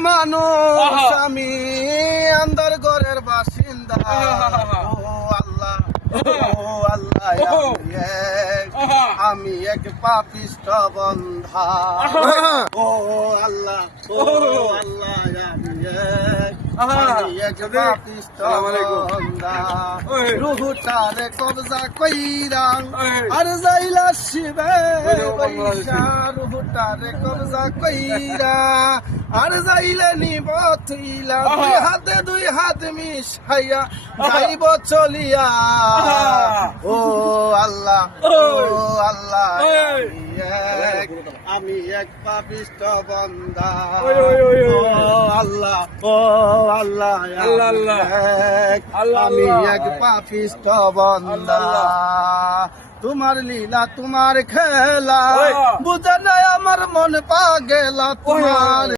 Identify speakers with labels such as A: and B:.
A: মানুষ। আমি আন্দার ঘরের বাসিন্দা ও আল্লাহ ও আল্লাহ আমি এক। পাপিষ্ট বন্ধা। ও আল্লাহ ও আল্লাহ আমি এক। পাপিষ্ট বন্ধা
B: ওই।
A: রুহুটারে কবজা কইরা আর যাইলা শিবে রুহুটারে কবজা কইরা আর যাইলে নিব থইলা দুই হাতে দুই হাত মিশাইয়া যাইব চলিয়া। ও আল্লাহ ও আল্লাহ আমি এক পাপিষ্ট বন্দা। ও আল্লাহ ও আল্লাহ
B: আল্লাহ,
A: আমি। এক আমি এক পাপিষ্ট বন্দা। তোমার লীলা তোমার খেলা। বুঝে নাই আমার মন পা গেলা তোমার